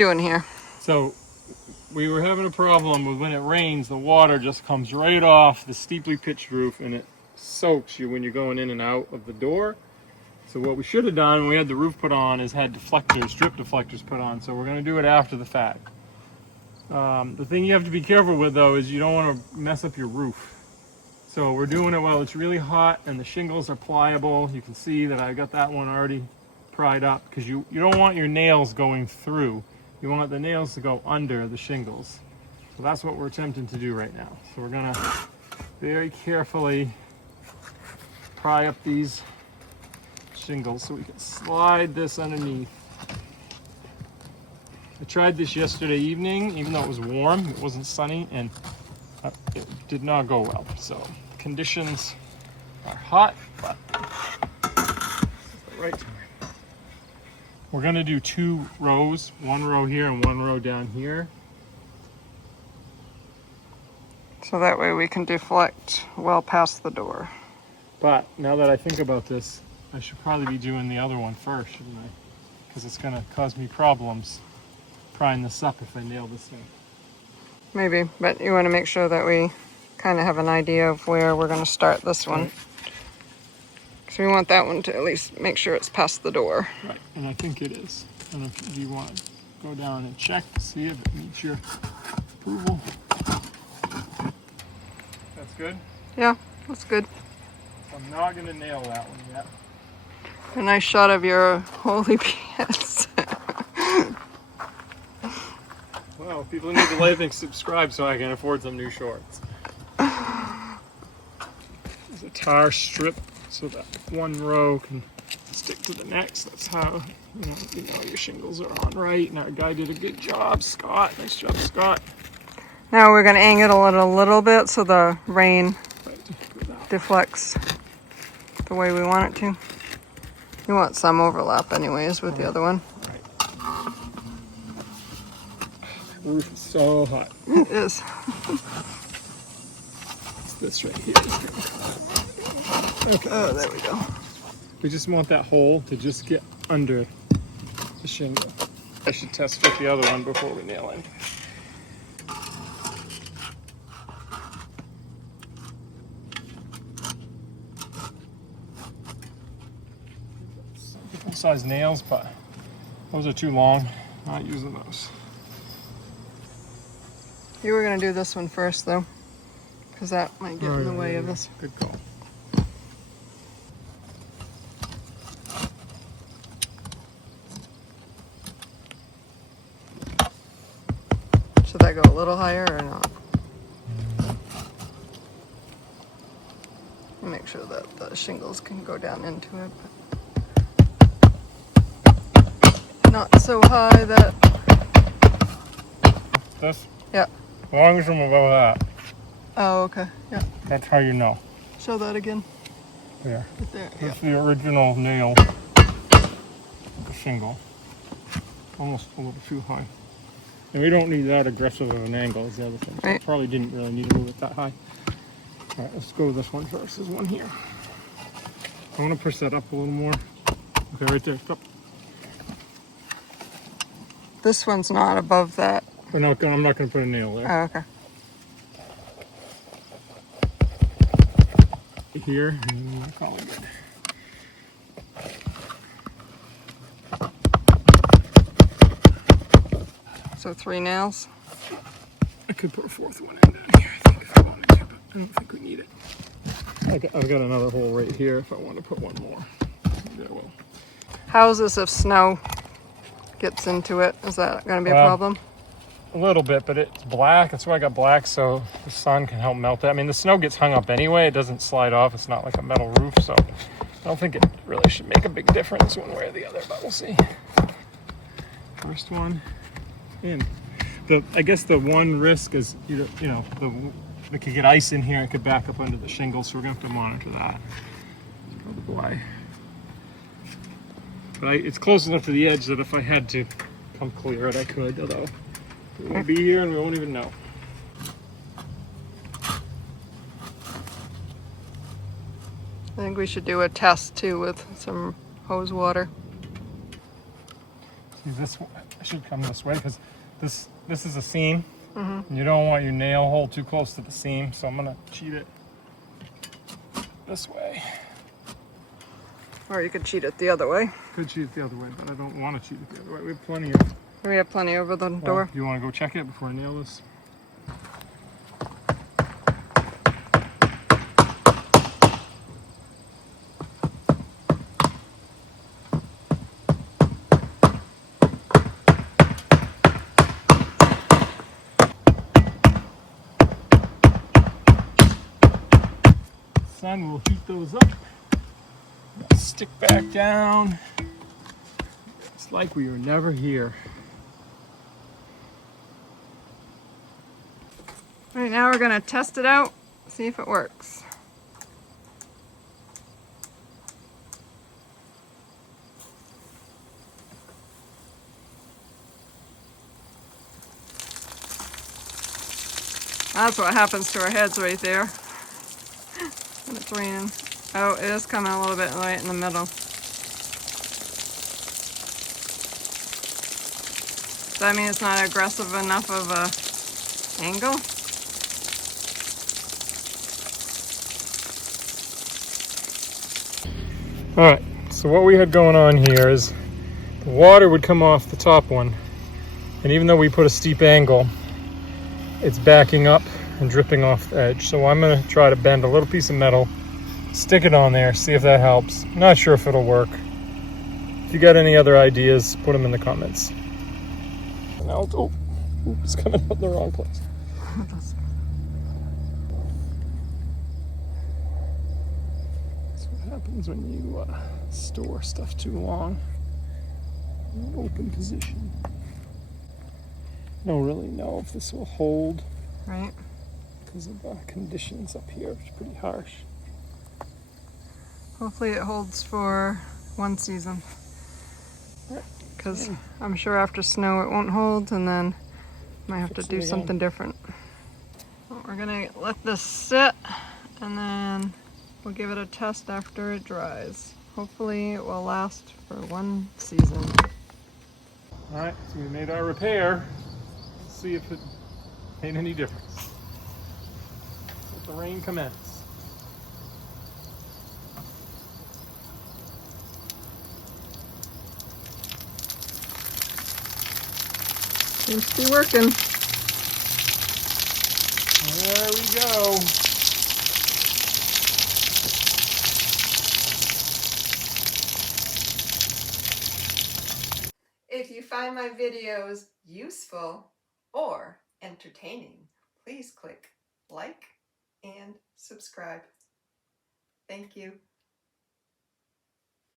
Doing here. So we were having a problem with when it rains, the water just comes right off the steeply pitched roof and it soaks you when you're going in and out of the door. So what we should have done when we had the roof put on is had deflectors, drip deflectors put on. So we're going to do it after the fact. The thing you have to be careful with though is you don't want to mess up your roof. So we're doing it while it's really hot and the shingles are pliable. You can see that I got that one already pried up because you don't want your nails going through. You want the nails to go under the shingles. So that's what we're attempting to do right now. So we're gonna very carefully pry up these shingles so we can slide this underneath. I tried this yesterday evening, even though it was warm, it wasn't sunny, and it did not go well. So conditions are hot, but it's the right time. We're gonna do 2 rows, 1 row here and 1 row down here. So that way we can deflect well past the door. But now that I think about this, I should probably be doing the other one first, shouldn't I? Because it's gonna cause me problems prying this up if I nail this thing. Maybe, but you want to make sure that we kind of have an idea of where we're going to start this one. Right. So we want that one to at least make sure it's past the door. Right, and I think it is. I don't know if you want to go down and check to see if it meets your approval. That's good? Yeah, that's good. I'm not going to nail that one yet. A nice shot of your holy pants. Well, people need to like and subscribe so I can afford some new shorts. There's a tar strip so that 1 row can stick to the next. That's how you know your shingles are on right. And our guy did a good job, Scott. Nice job, Scott. Now we're going to angle it a little bit so the rain deflects the way we want it to. You want some overlap anyways with the other one. The roof is so hot. It is. It's this right here. Okay. Oh, there we go. We just want that hole to just get under the shingle. I should test fit the other one before we nail it. Different size nails, but those are too long. Not using those. You were going to do this one first though, because that might get in the way of this. Good call. Should that go a little higher or not? Make sure that the shingles can go down into it, but not so high that... This? Yeah. As long as I'm above that. Oh, okay. Yeah. That's how you know. Show that again. There. Right there. That's the original nail. The shingle. Almost a little too high. And we don't need that aggressive of an angle as the other thing. Right. Probably didn't really need to move it that high. All right, let's go with this one first. There's one here. I want to push that up a little more. Okay, right there. Stop. This one's not above that. I'm not going to put a nail there. Oh, okay. Here, and we'll call it good. So 3 nails. I could put a 4th one in down here, I think, if I wanted to, but I don't think we need it. I've got another hole right here if I want to put one more. Maybe I will. How's this if snow gets into it? Is that going to be a problem? A little bit, but it's black. That's why I got black, so the sun can help melt it. I mean, the snow gets hung up anyway. It doesn't slide off. It's not like a metal roof, so I don't think it really should make a big difference one way or the other, but we'll see. First one in. I guess the one risk is, it could get ice in here. It could back up under the shingles, so we're going to have to monitor that. Probably why. But it's close enough to the edge that if I had to come clear it, I could, although it won't be here and we won't even know. I think we should do a test too with some hose water. See, this one, I should come this way because this is a seam. And you don't want your nail hole too close to the seam, so I'm gonna cheat it this way. Or you could cheat it the other way. Could cheat it the other way, but I don't want to cheat it the other way. We have plenty of. We have plenty over the door. Do you want to go check it before I nail this? Sun will heat those up. Stick back down. It's like we were never here. All right, now we're gonna test it out, see if it works. That's what happens to our heads right there when it's raining. Oh, it is coming a little bit right in the middle. Does that mean it's not aggressive enough of a angle? All right, so what we had going on here is the water would come off the top one, and even though we put a steep angle, it's backing up and dripping off the edge. So I'm gonna try to bend a little piece of metal, stick it on there, see if that helps. Not sure if it'll work. If you got any other ideas, put them in the comments. And oh, it's coming out in the wrong place. That's what happens when you store stuff too long in an open position. I don't really know if this will hold. Right. Because of the conditions up here, it's pretty harsh. Hopefully it holds for one season. Because I'm sure after snow it won't hold, and then might have to do something different. Well, we're gonna let this sit, and then we'll give it a test after it dries. Hopefully it will last for one season. All right, so we made our repair. Let's see if it made any difference. Let the rain commence. Seems to be working. There we go. If you find my videos useful or entertaining, please click like and subscribe. Thank you.